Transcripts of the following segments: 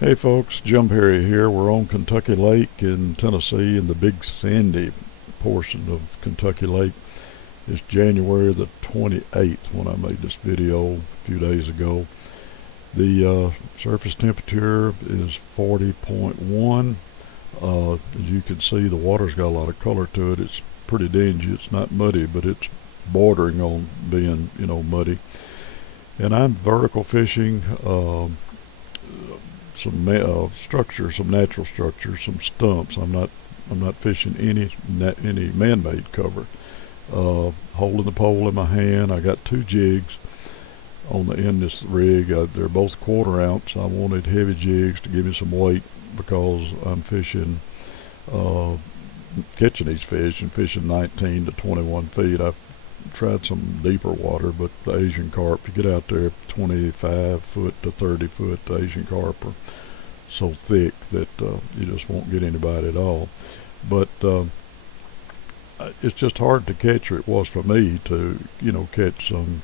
Hey folks, Jim Perry here. We're on Kentucky Lake in Tennessee in the Big Sandy portion of Kentucky Lake. It's January the 28th when I made this video a few days ago. The surface temperature is 40.1. As you can see, the water's got a lot of color to it. It's pretty dingy. It's not muddy, but it's bordering on being, muddy. And I'm vertical fishing some structure, some natural structure, some stumps. I'm not fishing any man-made cover. Holding the pole in my hand. I got two jigs on the end of this rig. They're both 1/4 ounce. I wanted heavy jigs to give me some weight because I'm fishing, catching these fish and fishing 19 to 21 feet. I've tried some deeper water, but the Asian carp, you get out there 25 foot to 30 foot, the Asian carp are so thick that you just won't get anybody at all. But it's just hard to catch, or it was for me to, catch some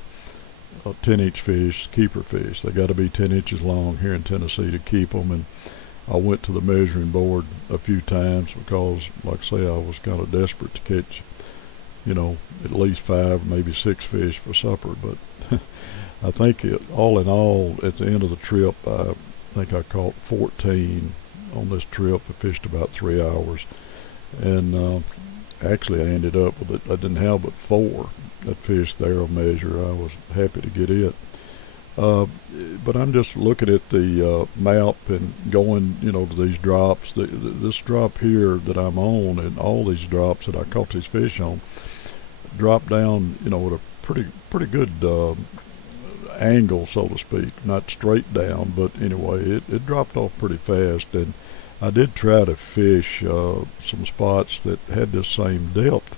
10-inch fish, keeper fish. They got to be 10 inches long here in Tennessee to keep them. And I went to the measuring board a few times because, like I say, I was kind of desperate to catch at least 5, maybe 6 fish for supper. But I think all in all, at the end of the trip, I think I caught 14 on this trip. I fished about 3 hours. And actually I ended up with it. I didn't have but 4 that fished there on measure. I was happy to get it. But I'm just looking at the map and going, to these drops. This drop here that I'm on, and all these drops that I caught these fish on, drop down, with a pretty good angle, so to speak. Not straight down, but anyway, it dropped off pretty fast. And I did try to fish some spots that had this same depth,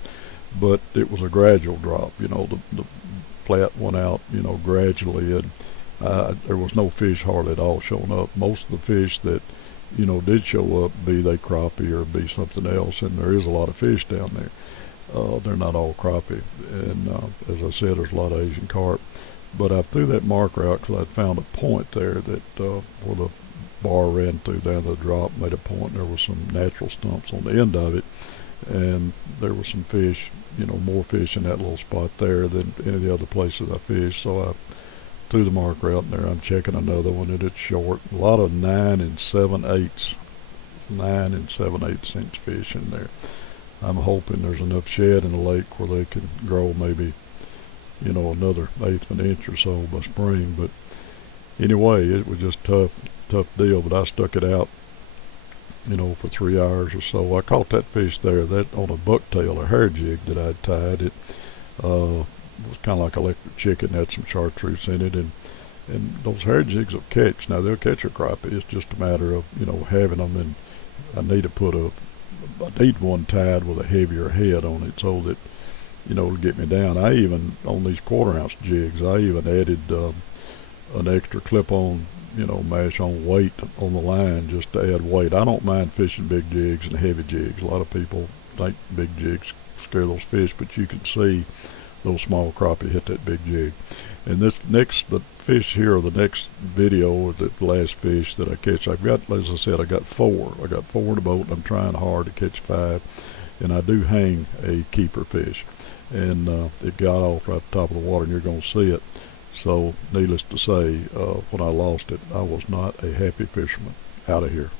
but it was a gradual drop. The flat went out, gradually, and there was no fish hardly at all showing up. Most of the fish that did show up, be they crappie or be something else, and there is a lot of fish down there. They're not all crappie, and as I said, there's a lot of Asian carp. But I threw that marker out because I found a point there that where the bar ran through down the drop, made a point. There was some natural stumps on the end of it, and there was some fish, more fish in that little spot there than any of the other places I fished. So I threw the marker out there. I'm checking another one, and it's short. A lot of 9 7/8 inch fish in there. I'm hoping there's enough shad in the lake where they can grow maybe, another 1/8 of an inch or so by spring. But anyway, it was just tough deal. But I stuck it out, for 3 hours or so. I caught that fish there, that on a bucktail, a hair jig that I'd tied. It was kind of like electric chicken, had some chartreuse in it, and those hair jigs will catch. Now they'll catch a crappie. It's just a matter of having them, and I need one tied with a heavier head on it so that it'll get me down. I even, on these 1/4 ounce jigs, I even added an extra clip-on mash on weight on the line just to add weight. I don't mind fishing big jigs and heavy jigs. A lot of people think big jigs scare those fish, but you can see those small crappie hit that big jig. And the fish here, the next video, or the last fish that I catch, I've got, as I said, I got 4 in the boat, and I'm trying hard to catch 5, and I do hang a keeper fish, and it got off right at the top of the water, and you're going to see it. So needless to say, when I lost it, I was not a happy fisherman. Out of here.